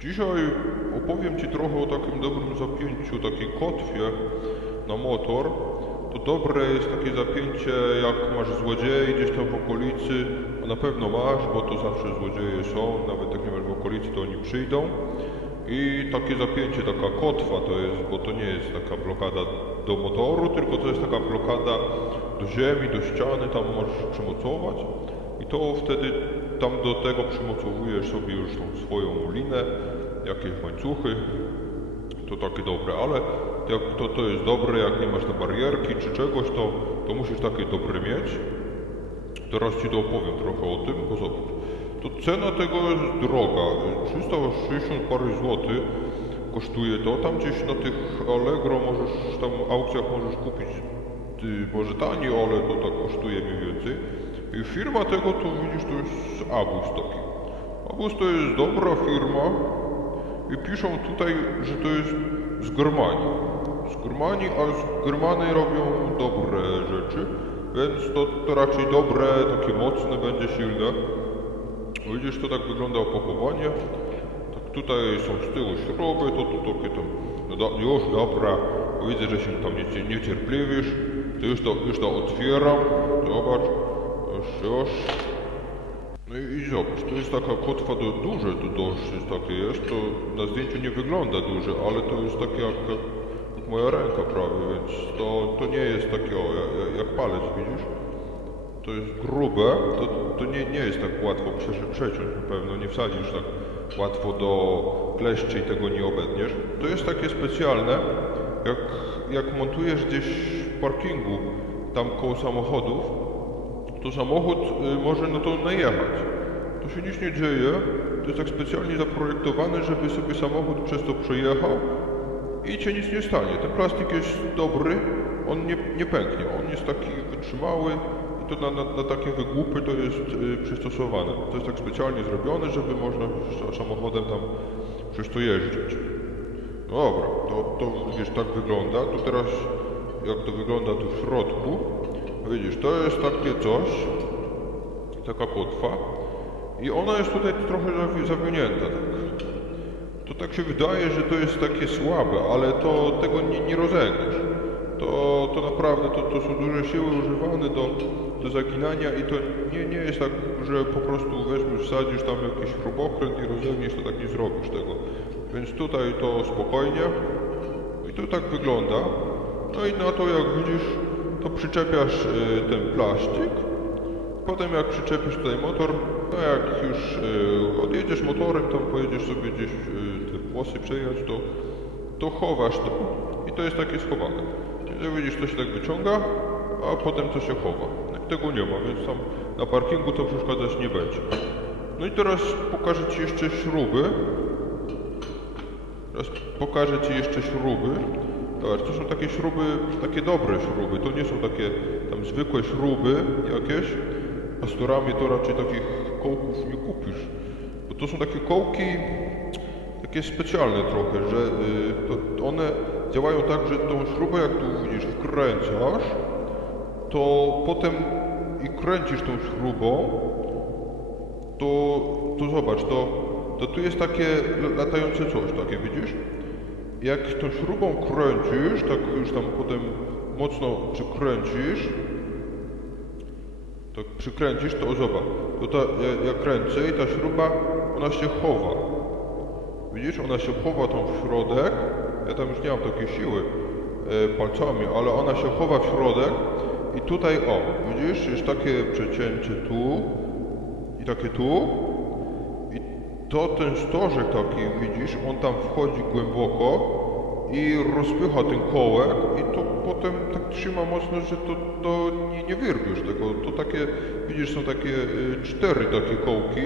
Dzisiaj opowiem Ci trochę o takim dobrym zapięciu, takiej kotwie na motor. To dobre jest takie zapięcie, jak masz złodziei gdzieś tam w okolicy, a na pewno masz, bo to zawsze złodzieje są, nawet jak nie masz w okolicy, to oni przyjdą. I takie zapięcie, taka kotwa to jest, bo to nie jest taka blokada do motoru, tylko to jest taka blokada do ziemi, do ściany, tam możesz przymocować. I to wtedy tam do tego przymocowujesz sobie już tą swoją linę, jakieś łańcuchy. To takie dobre, ale jak to, to jest dobre, jak nie masz na barierki czy czegoś, to, to musisz takie dobre mieć. Teraz Ci to opowiem trochę o tym, bo zobacz. To cena tego jest droga. 360 parę złotych kosztuje to. Tam gdzieś na tych Allegro możesz, tam aukcjach możesz kupić może taniej, ale to tak kosztuje mniej więcej. I firma tego to widzisz, to jest Abus taki. Abus to jest dobra firma i piszą tutaj, że to jest z Germanii. Z Germanii, a z Germany robią dobre rzeczy, więc to, to raczej dobre, takie mocne, będzie silne. Widzisz, to tak wygląda opakowanie. Tak tutaj są z tyłu śruby, to tu takie tam, no do, już dobra, widzę, że się tam nie, niecierpliwisz. To już to, już to otwieram, zobacz, już. No i, zobacz, to jest taka kotwa do, duże, to dość takie jest, to na zdjęciu nie wygląda duże, ale to jest takie jak, jak moja ręka prawie, więc to, to nie jest takie o, jak, jak palec, widzisz? To jest grube, to, to nie, nie jest tak łatwo prze- przeciąć na pewno, nie wsadzisz tak łatwo do kleszczy i tego nie obetniesz. To jest takie specjalne, jak, jak montujesz gdzieś w parkingu, tam koło samochodów, to samochód y, może na to najechać. To się nic nie dzieje, to jest tak specjalnie zaprojektowane, żeby sobie samochód przez to przejechał i cię nic nie stanie. Ten plastik jest dobry, on nie, nie pęknie, on jest taki wytrzymały i to na, na, na takie wygłupy to jest y, przystosowane. To jest tak specjalnie zrobione, żeby można sa- samochodem tam przez to jeździć. No dobra, to, to wiesz, tak wygląda. Tu teraz, jak to wygląda tu w środku, widzisz, to jest takie coś, taka kotwa i ona jest tutaj trochę zawi- zawinięta, tak. To tak się wydaje, że to jest takie słabe, ale to tego nie, nie. To, to naprawdę to, to są duże siły używane do, do zaginania i to nie, nie jest tak, że po prostu weźmiesz, wsadzisz tam jakiś śrubokręt i rozegniesz, to tak nie zrobisz tego. Więc tutaj to spokojnie i to tak wygląda. No i na to jak widzisz, to przyczepiasz y, ten plastik. Potem jak przyczepisz tutaj motor, no jak już y, odjedziesz motorem, tam pojedziesz sobie gdzieś y, te włosy przejechać, to, to chowasz to i to jest takie schowane. Czyli widzisz, to się tak wyciąga, a potem to się chowa. Tego nie ma, więc tam na parkingu to przeszkadzać nie będzie. No i teraz pokażę Ci jeszcze śruby. Teraz pokażę Ci jeszcze śruby. Zobacz, to są takie śruby, takie dobre śruby. To nie są takie tam zwykłe śruby jakieś. A z torami to raczej takich kołków nie kupisz. Bo to są takie kołki takie specjalne trochę, że y, one działają tak, że tą śrubę jak tu widzisz wkręcasz, to potem i kręcisz tą śrubą, to, to zobacz, to, to tu jest takie latające coś, takie widzisz? Jak tą śrubą kręcisz, tak już tam potem mocno przykręcisz, tak przykręcisz, to zobacz, to ta, ja, ja kręcę i ta śruba, ona się chowa. Widzisz, ona się chowa tam w środek, ja tam już nie mam takiej siły e, palcami, ale ona się chowa w środek i tutaj, o, widzisz, jest takie przecięcie tu i takie tu to ten stożek taki, widzisz, on tam wchodzi głęboko i rozpycha ten kołek i to potem tak trzyma mocno, że to, to nie, nie wyrwiesz tego. To takie, widzisz, są takie y, cztery takie kołki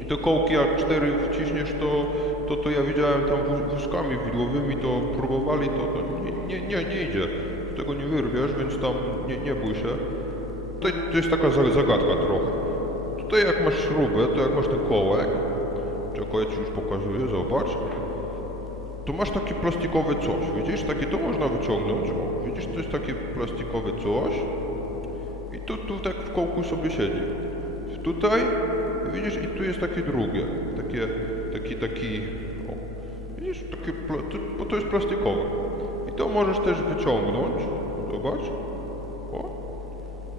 i te kołki jak cztery wciśniesz, to, to, to ja widziałem tam wóz- wózkami widłowymi, to próbowali, to, to nie, nie, nie, nie idzie. Tego nie wyrwiesz, więc tam nie, nie bój się. To, to jest taka za- zagadka trochę. Tutaj jak masz śrubę, to jak masz ten kołek, czekaj, ci już pokazuję, zobacz, to masz takie plastikowe coś, widzisz? Takie to można wyciągnąć, o, widzisz, to jest takie plastikowe coś i to tu tak w kołku sobie siedzi. Tutaj, widzisz, i tu jest takie drugie, takie taki, taki, o, widzisz, takie, to, bo to jest plastikowe. I to możesz też wyciągnąć, zobacz, o,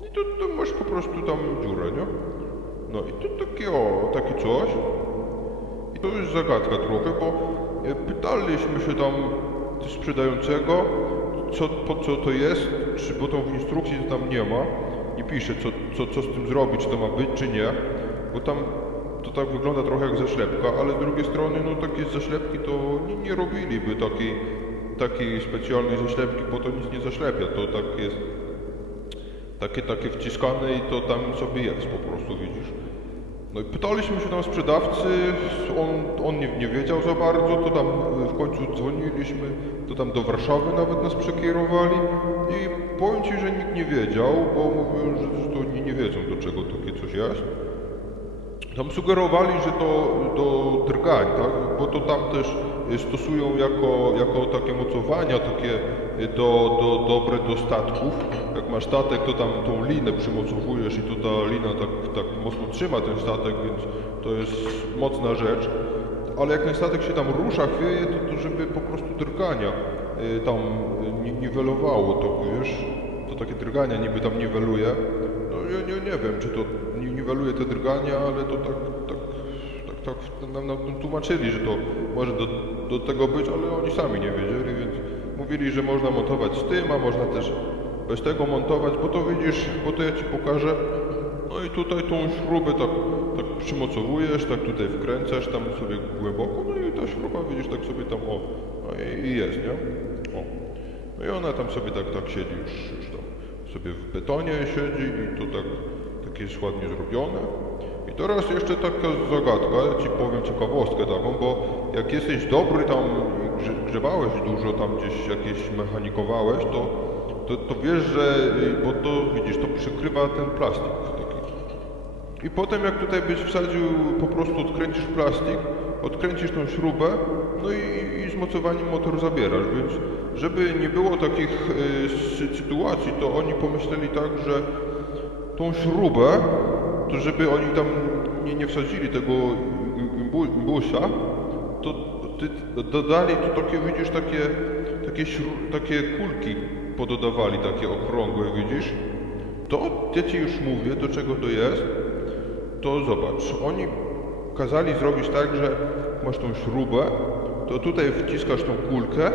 i tu, tu masz po prostu tam dziurę, nie? No i tu takie, o, takie coś. I to jest zagadka trochę, bo e, pytaliśmy się tam sprzedającego, co, po co to jest, czy, bo to w instrukcji to tam nie ma, nie pisze, co, co, co z tym zrobić, czy to ma być, czy nie, bo tam to tak wygląda trochę jak zaślepka, ale z drugiej strony, no takie zaślepki to nie, nie robiliby takiej, takiej specjalnej zaślepki, bo to nic nie zaślepia, to tak jest takie, takie wciskane i to tam sobie jest po prostu, widzisz. No i pytaliśmy się tam sprzedawcy, on, on nie, nie wiedział za bardzo, to tam y, w końcu dzwoniliśmy, to tam do Warszawy nawet nas przekierowali i powiem Ci, że nikt nie wiedział, bo mówią, że, to oni nie wiedzą do czego takie coś jest. Tam sugerowali, że to do drgań, tak? bo to tam też stosują jako, jako takie mocowania, takie y, do, do, dobre do statków. Jak masz statek, to tam tą linę przymocowujesz i tu ta lina tak, tak mocno trzyma ten statek, więc to jest mocna rzecz. Ale jak ten statek się tam rusza, chwieje, to, to żeby po prostu drgania y, tam ni- niwelowało to, wiesz, to takie drgania niby tam niweluje. No ja nie, nie wiem, czy to ni- niweluje te drgania, ale to tak, tak, tak, tak nam, nam tłumaczyli, że to może do, do tego być, ale oni sami nie wiedzieli, więc mówili, że można montować z tym, a można też bez tego montować, bo to widzisz, bo to ja Ci pokażę. No i tutaj tą śrubę tak, tak przymocowujesz, tak tutaj wkręcasz tam sobie głęboko, no i ta śruba widzisz tak sobie tam o, no i, i jest, nie? O. No i ona tam sobie tak, tak siedzi już, już tam sobie w betonie siedzi i to tak, takie jest ładnie zrobione. I teraz jeszcze taka zagadka, ja Ci powiem ciekawostkę taką, bo jak jesteś dobry tam grzebałeś dużo tam gdzieś jakieś mechanikowałeś, to, to, to wiesz, że, bo to widzisz, to przykrywa ten plastik taki. I potem jak tutaj byś wsadził, po prostu odkręcisz plastik, odkręcisz tą śrubę, no i, i z mocowaniem motor zabierasz, więc żeby nie było takich y, sy- sytuacji, to oni pomyśleli tak, że tą śrubę, to żeby oni tam nie, nie wsadzili tego imbu- imbusa, to ty, dodali tu takie, widzisz, takie, takie, takie kulki pododawali, takie okrągłe, widzisz? To, ja Ci już mówię, do czego to jest, to zobacz, oni kazali zrobić tak, że masz tą śrubę, to tutaj wciskasz tą kulkę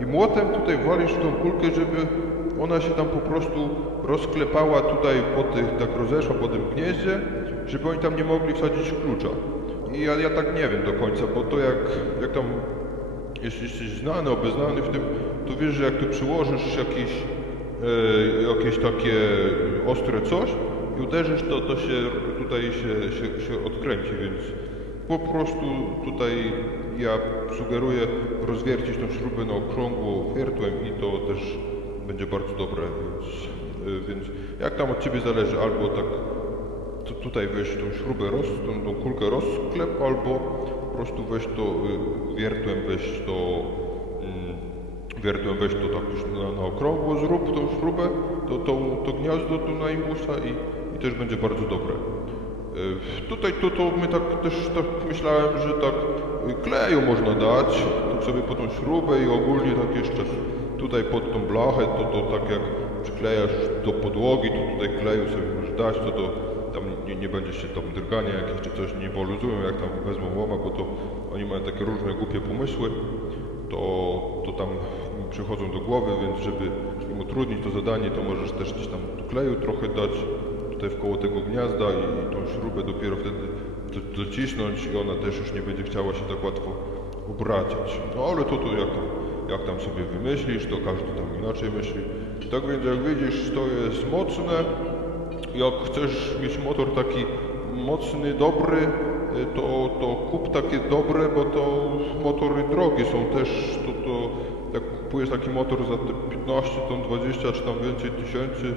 i młotem tutaj walisz w tą kulkę, żeby ona się tam po prostu rozklepała tutaj po tych, tak rozeszła po tym gnieździe, żeby oni tam nie mogli wsadzić klucza. I ja, ja tak nie wiem do końca, bo to jak, jak tam jeśli jesteś znany, obeznany w tym, to wiesz, że jak tu przyłożysz jakieś, e, jakieś takie ostre coś i uderzysz, to, to się tutaj się, się, się odkręci, więc po prostu tutaj ja sugeruję rozwiercić tą śrubę na okrągło wiertłem i to też będzie bardzo dobre, więc, e, więc jak tam od Ciebie zależy, albo tak tutaj weź tą śrubę, roz, tą, tą kulkę rozklep, albo po prostu weź to y, wiertłem, weź to mm, wiertłem, weź to tak już na, na okrągło, zrób tą śrubę, to, to, to gniazdo tu na imbusa i, i też będzie bardzo dobre. Y, Tutaj to, to my tak też tak myślałem, że tak y, kleju można dać, tak sobie po tą śrubę i ogólnie tak jeszcze tutaj pod tą blachę, to, to tak jak przyklejasz do podłogi, to tutaj kleju sobie możesz dać, to, to tam nie, nie będzie się tam drgania jakieś czy coś nie poluzują, jak tam wezmą łoma, bo to oni mają takie różne głupie pomysły, to, to tam przychodzą do głowy, więc żeby im utrudnić to zadanie, to możesz też gdzieś tam kleju trochę dać tutaj w koło tego gniazda i, tą śrubę dopiero wtedy do, docisnąć i ona też już nie będzie chciała się tak łatwo obracić. No ale to, to jak, tam, jak tam sobie wymyślisz, to każdy tam inaczej myśli. Tak więc jak widzisz, to jest mocne, jak chcesz mieć motor taki mocny, dobry, y, to, to kup takie dobre, bo to motory drogie są też, to, to jak kupujesz taki motor za te 15, ton 20 czy tam więcej tysięcy,